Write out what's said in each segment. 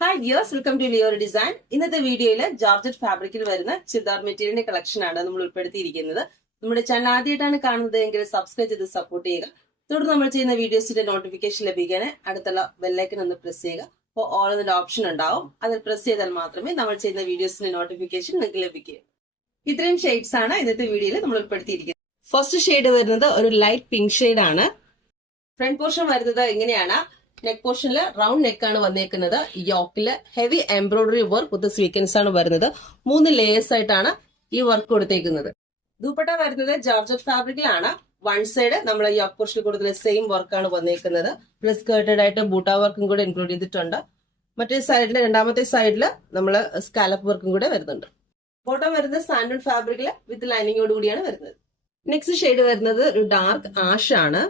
Hi dears, welcome to Lior design. ഇന്നത്തെ വീഡിയോയിൽ georgette ഫാബ്രിക്കിൽ വരുന്ന ചുരിദാർ മെറ്റീരിയലിന്റെ കളക്ഷൻ ആണ് നമ്മൾ ഉൾപ്പെടുത്തിയിരിക്കുന്നത്. നമ്മുടെ ചാനൽ ആദ്യമായിട്ടാണ് കാണുന്നത് എങ്കിൽ സബ്സ്ക്രൈബ് ചെയ്ത് സപ്പോർട്ട് ചെയ്യുക. തുടർന്ന് നമ്മൾ ചെയ്യുന്ന വീഡിയോസിന്റെ നോട്ടിഫിക്കേഷൻ ലഭിക്കാൻ അടുത്തുള്ള ബെല്ലൈക്കൻ ഒന്ന് പ്രസ് ചെയ്യുക. അപ്പോൾ ഓൾ എന്നൊരു ഓപ്ഷൻ ഉണ്ടാവും, അതിൽ പ്രസ് ചെയ്താൽ മാത്രമേ നമ്മൾ ചെയ്യുന്ന വീഡിയോസിന്റെ നോട്ടിഫിക്കേഷൻ നിങ്ങൾക്ക് ലഭിക്കൂ. ഇത്രയും ഷെയ്ഡ്സ് ആണ് ഇന്നത്തെ വീഡിയോയിൽ നമ്മൾ ഉൾപ്പെടുത്തിയിരിക്കുന്നത്. ഫസ്റ്റ് ഷെയ്ഡ് വരുന്നത് ഒരു ലൈറ്റ് പിങ്ക് ഷെയ്ഡ് ആണ്. ഫ്രണ്ട് പോർഷൻ വരുന്നത് ഇങ്ങനെയാണ്. നെക്ക് പോർഷനിൽ റൗണ്ട് നെക്ക് ആണ് വന്നേക്കുന്നത്. യോക്കില് heavy embroidery work with sequins ആണ് വരുന്നത്. 3 ലേയേഴ്സ് ആയിട്ടാണ് ഈ വർക്ക് കൊടുത്തേക്കുന്നത്. ദുപ്പട്ട വരുന്നത് ജോർജറ്റ് ഫാബ്രിക്കിലാണ്. വൺ സൈഡ് നമ്മൾ യോക്ക് പോർഷനിൽ കൊടുക്കുന്ന സെയിം വർക്കാണ് വന്നേക്കുന്നത്. പ്ലസ് സ്കേർട്ടഡ് ആയിട്ട് ബൂട്ട വർക്കും കൂടെ ഇൻക്ലൂഡ് ചെയ്തിട്ടുണ്ട്. മറ്റേ സൈഡില് രണ്ടാമത്തെ സൈഡില് നമ്മൾ സ്കാലപ്പ് വർക്കും കൂടെ വരുന്നുണ്ട്. ബോട്ടം വരുന്നത് സാൻഡൺ ഫാബ്രിക്കില് വിത്ത് ലൈനിങ്ങോട് കൂടിയാണ് വരുന്നത്. നെക്സ്റ്റ് ഷെയ്ഡ് വരുന്നത് ഒരു ഡാർക്ക് ആഷ് ആണ്.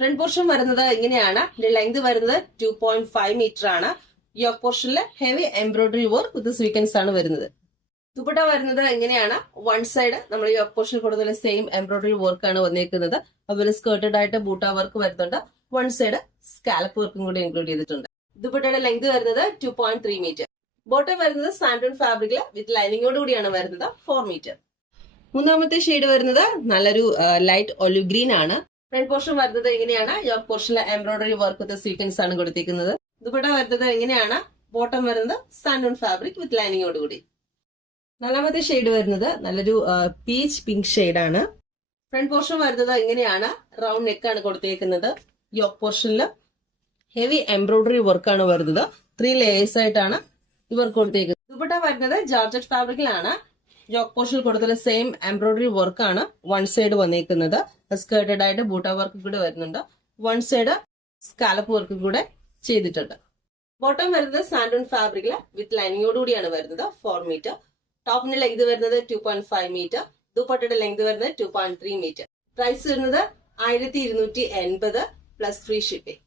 ഫ്രണ്ട് പോർഷൻ വരുന്നത് ഇങ്ങനെയാണ്. ലെങ്ത് വരുന്നത് 2.5 മീറ്റർ ആണ്. യോക്ക് പോർഷനിൽ heavy embroidery work with sequins ആണ് വരുന്നത്. ദുപ്പട്ട വരുന്നത് ഇങ്ങനെയാണ്. വൺ സൈഡ് നമ്മൾ യോക്ക് പോർഷനിൽ കൊടുക്കുന്ന സെയിം എംബ്രോയിഡറി വർക്ക് ആണ് വന്നേക്കുന്നത്. അതുപോലെ സ്കേർട്ടഡ് ആയിട്ട് ബൂട്ട വർക്ക് വരുന്നുണ്ട്. വൺ സൈഡ് സ്കാലപ്പ് വർക്കും കൂടി ഇൻക്ലൂഡ് ചെയ്തിട്ടുണ്ട്. ദുപ്പട്ടയുടെ ലെങ്ത് വരുന്നത് 2.3 മീറ്റർ. ബോട്ടം വരുന്നത് സാൻഡൺ ഫാബ്രിക്കിൽ വിത്ത് ലൈനിങ്ങോട് കൂടിയാണ് വരുന്നത്. 4 മീറ്റർ. മൂന്നാമത്തെ ഷെയ്ഡ് വരുന്നത് നല്ലൊരു ലൈറ്റ് ഒലിവ് ഗ്രീൻ ആണ്. ഫ്രണ്ട് പോർഷൻ വരുന്നത് എങ്ങനെയാണ്. യോക്ക് പോർഷനിലെ എംബ്രോയിഡറി വർക്ക് വിത്ത് സ്വീക്കൻസ് ആണ് കൊടുത്തിരിക്കുന്നത്. ദുപ്പട്ട വരുന്നത് എങ്ങനെയാണ്. ബോട്ടം വരുന്നത് സാൻഡൺ ഫാബ്രിക് വിത്ത് ലൈനിങ്ങോട് കൂടി. നാലാമത്തെ ഷെയ്ഡ് വരുന്നത് നല്ലൊരു പീച്ച് പിങ്ക് ഷെയ്ഡ് ആണ്. ഫ്രണ്ട് പോർഷൻ വരുന്നത് എങ്ങനെയാണ്. റൗണ്ട് നെക്ക് ആണ് കൊടുത്തിരിക്കുന്നത്. യോക്ക് പോർഷനിൽ ഹെവി എംബ്രോയിഡറി വർക്ക് ആണ് വരുന്നത്. 3 ലേയേഴ്സ് ആയിട്ടാണ് ഈ വർക്ക് കൊടുത്തിരിക്കുന്നത്. ദുപ്പട്ട വരുന്നത് ജോർജറ്റ് ഫാബ്രിക്കിലാണ്. യോക്ക് പോർഷനിൽ കൊടുത്തുള്ള സെയിം എംബ്രോയിഡറി വർക്ക് ആണ് വൺ സൈഡ് വന്നേക്കുന്നത്. സ്കേർട്ടഡ് ആയിട്ട് ബൂട്ട വർക്ക് കൂടെ വരുന്നുണ്ട്. വൺ സൈഡ് സ്കാലപ്പ് വർക്ക് കൂടെ ചെയ്തിട്ടുണ്ട്. ബോട്ടം വരുന്നത് സാൻഡൺ ഫാബ്രിക്കില് വിത്ത് ലൈനിങ്ങോട് കൂടിയാണ് വരുന്നത്. 4 മീറ്റർ. ടോപ്പിന്റെ ലെങ്ത് വരുന്നത് 2.5 മീറ്റർ. ദുപ്പട്ടയുടെ ലെങ്ത് വരുന്നത് 2.3 മീറ്റർ. പ്രൈസ് വരുന്നത് 1280 പ്ലസ് ഫ്രീ ഷിപ്പിംഗ്.